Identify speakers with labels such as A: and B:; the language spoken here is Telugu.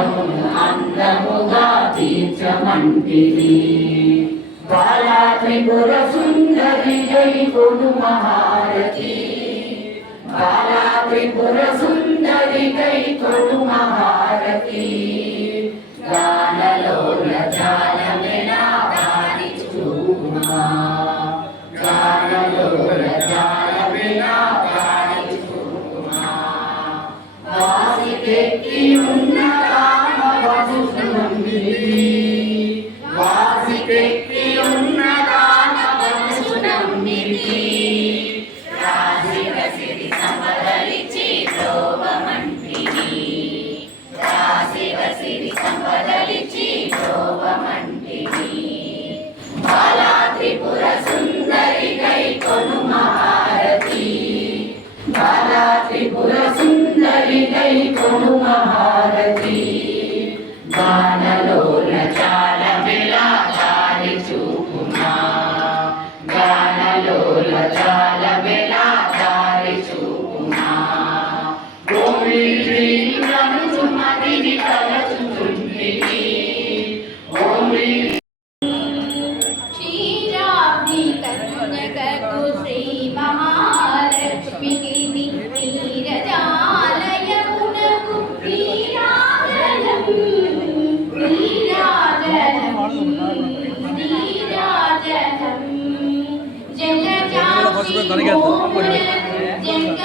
A: సందేహము అందముగా తీర్చమంటిది బాలా త్రిపుర సుందరి జై కొను మహారతి బాలా త్రిపుర సుందరి జై కొను మహారతి గానలోల వారి వారి వధుసునంబిని వాసికెక్కి ఉన్న రామ వధుసునంబిని రాజిక సిరి సంపదలిచి ప్రోభమంటిని రాసిక సిరి సంపదలిచి ప్రోభమంటిని బాలా త్రిపుర సుందరి గై కొను మహారతి బాలా త్రిపుర సుందరి గై కొను మహారతి గానలోల చాల విలా చాలి
B: まあ、そこはがやっ